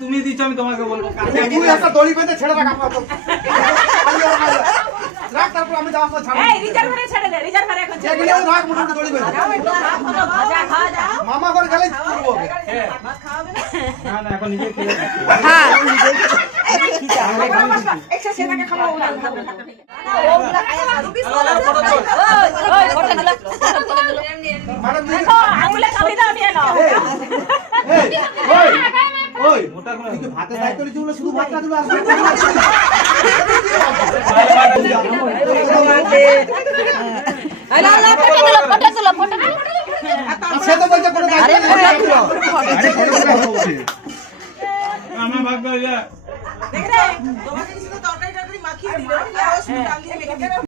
তুমি দিচ্ছ আমি তোমাকে বলবো তুই একটা দড়ি বেঁধে ছেড়ে রাখ রাখ তারপর আমি যাওয়ার পর ছাড়ব এই রিজার্ভারে ছেড়ে দে রিজার্ভারে এখন ছেড়ে এগুলো রাখ মোটামুটি দড়ি বেঁধে ভাজা খাওয়া যাও মামা করে গেলে করবো ভাত খাওয়াবে না না এখন নিজে খেয়ে হ্যাঁ একশো সেটাকে খাবো ওগুলা খাইয়া ওই ফটোগুলা দেখো আঙুলে কালি দাও নিয়ে নাও ওই মোটা করে তুই ভাতে দায়িত্ব নিতে বলে শুধু ভাতটা দিলে আসবে আলা আলা ফটো তুলো সে তো বলছে কোনো দায়িত্ব নেই আমার ভাগ্য যা দেখ রে তোমাকে কিছু তরকারি মাখিয়ে দিল আর ওই ডাল দিয়ে মেখে দিল